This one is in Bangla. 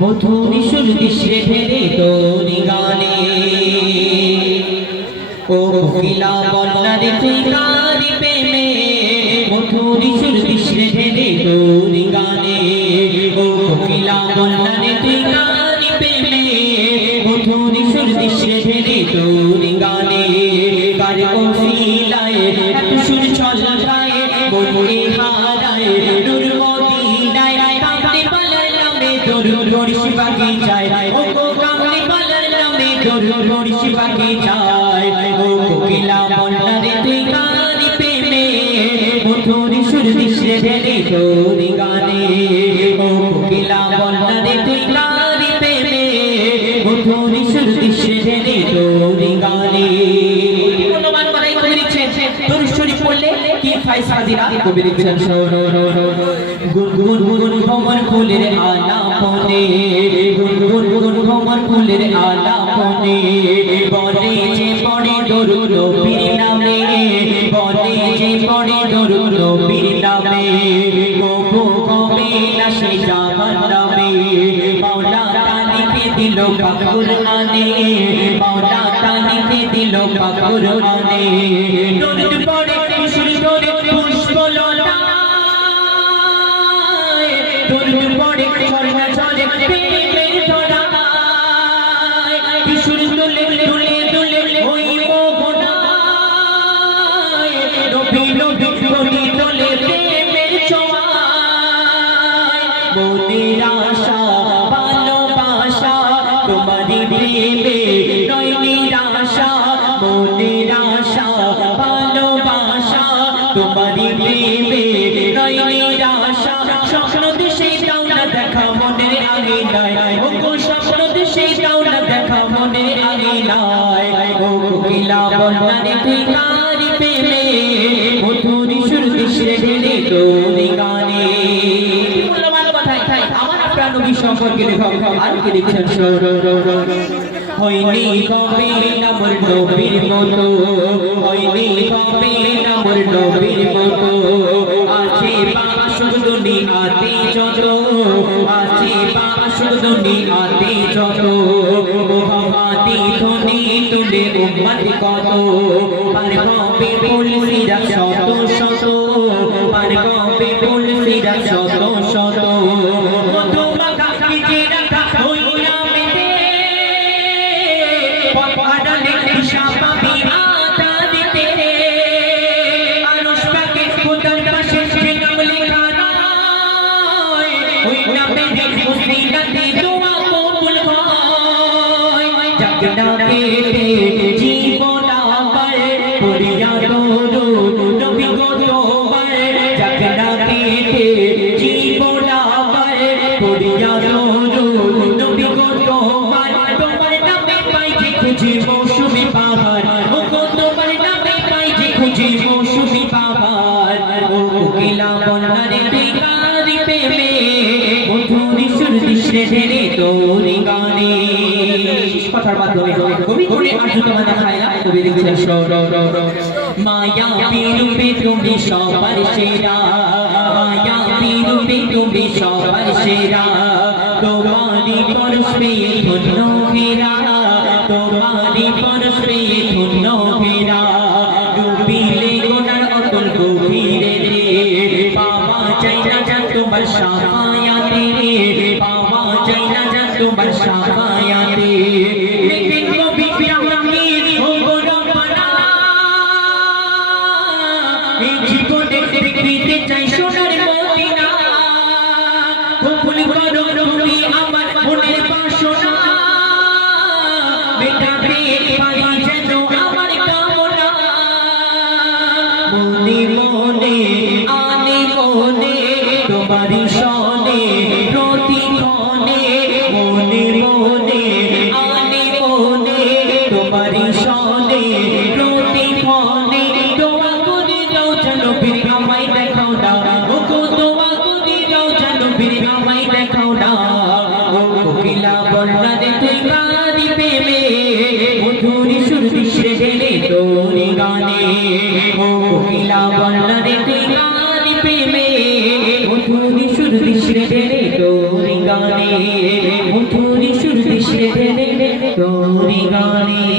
মধুর সুর দৃশ্যে ফেরে তোরি গানে ও কোকিলা বন্যারে তুই কারি প্রেমে মধুর সুর দৃশ্যে ফেরে তোরি গানে। ও কোকিলা বন্যারে তোর গানে ও কোকিলা বন্যারে তুই গানি প্রেমে দিশে ঢেলে তোর গানে। মূল্যবান কথাই কবি লিখছেন দরুদ শরীফ পড়লে কি ফায়সা দিরা কবি লিখছেন গুন গুন গুন ভ্রমণ ফুলের আলা পনে গুন গুন গুন ভ্রমণ ফুলের আলা পনে বনে যে পড়ে নবীর দিল পাকুর আনে মাওলা তালিকে দিল পাকুর আনে দরুদ পড়ে মনের আশা ভালোবাসা তোমারই প্রেমে নয় নিরাশা। স্বপ্ন দেশে দাও না দেখা মনের আগে নাই। ও গো স্বপ্ন দেশে দাও না দেখা মনের আগে নাই। ও কোকিলা বন্যারে তুই কারি প্রেমে? মধুর সুর দেশে ঢেলে তোর গানে। আমার আপনার নবী সম্পর্কে লেখক আর কি লিখছেন? হইনি কবে নামর নবীর মতো হইনি কবে নামর নবীর মতো। আছে বাসুর দুনিয়াতে যত, আছে বাসুর দুনিয়াতে যত। মোহাম্মদি ধ্বনি তুলে উম্মত কত পার কবে পুলিশিরা শত শত। না পেতে জীবন আমার পড়িয়া দোরো নবী গো তোমার জগ না পেতে জীবন আমার পড়িয়া দোরো নবী গো তোমার তোমার নামে পাই যে খুঁজি মৌসুমি পাহাড় ও গো তোমার নামে পাই যে খুঁজি মৌসুমি পাহাড়। ও কোকিলা বন্যারে তুই কারি প্রেমে মধুর সুর গানে কথার মাধ্যমে কবি করে আর যদি মানে খায় না? কবি লিখছেন মায়া রূপে তুমি সবার সেরা মায়া রূপে তুমি সবার সেরা তোমারি পরশে ধন্য ঘেরা তোমারি পরশে ধন্য ঘেরা ডুবিলে গোনার অতল গভীরে রে। পাওয়া চাই না যা তোমার সাফায়াতে রে। পাওয়া চাই না যা তোমার তোমারই গানে মধুরি সুর বিশ্বে রে তোরি গানে।